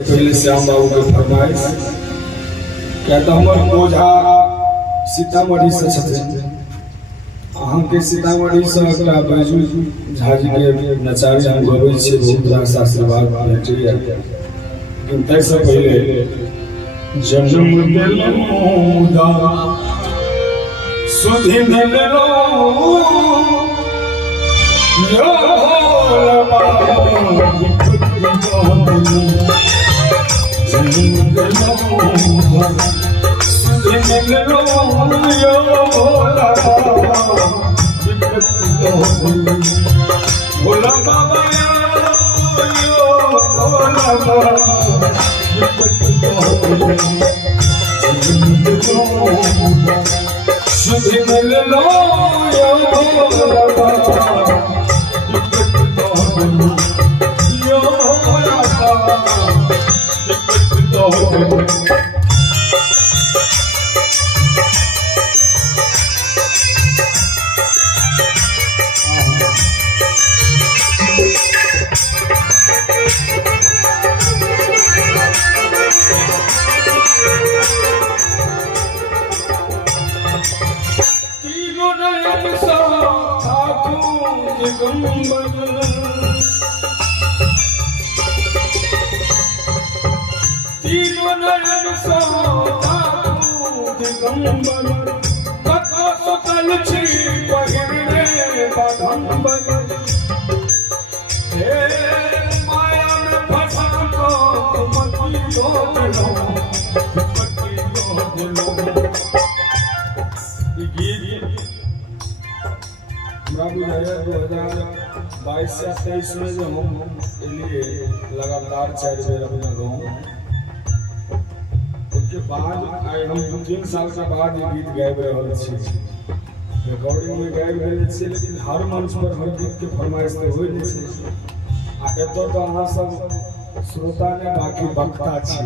पहले श्याम बाबू के फरमाइश कहता हमर बोझा सीतामढ़ी से छथिन अहाँ के सीतामढ़ी से एकटा बैजू झाजी के नचारी हम गबै छी बहुत रास आशीर्वाद भेटैया लेकिन तै से पहले जन्म देलौदा सुधि मिललो यो भोला बाबा सुधि मिललो तीनों नयन सो दिगंबर कथा सकल छी पहिरने बाघंबर हे माया में फंसा को मती दो दिलो हमरा बुझाया 2022 से 23 में जो हम लिए लगातार 4 बेर अपना गाँव उसके बाद हम 2-3 साल के बाद ये गीत गाबि रहल छी रिकॉर्डिंग में गाबि रहल छी लेकिन हर मंच पर हर गीत के फरमाइश तो होय नहीं छै आ एतो तो अहाँ सब श्रोता ने बाकी वक्ता छी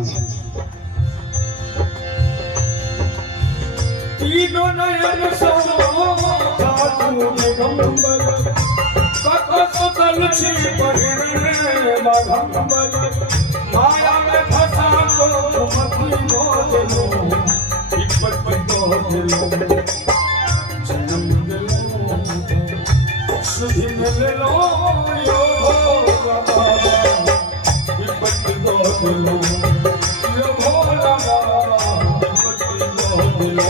तीनों नयन सो साधु दिगंबर कथा सकल छी पहिरने बाघंबर माया में फंसा को मती दो दिलो हिम्मत दो दिलो जन्म दिलो सुधि मिललो यो बाबा हिम्मत दो दिलो यो भोला बाबा हिम्मत दो दिलो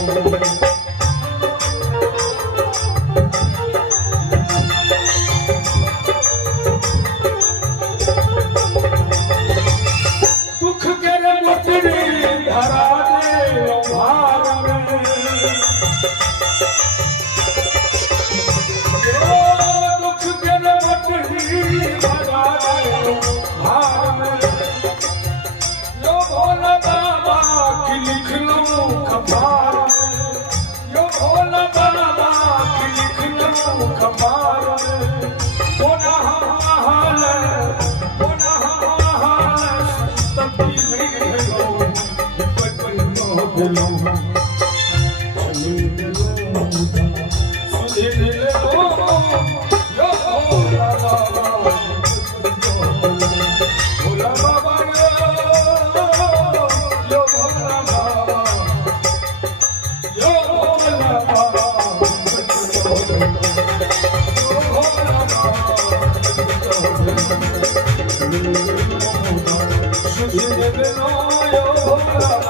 सुधि मिललो यो भोला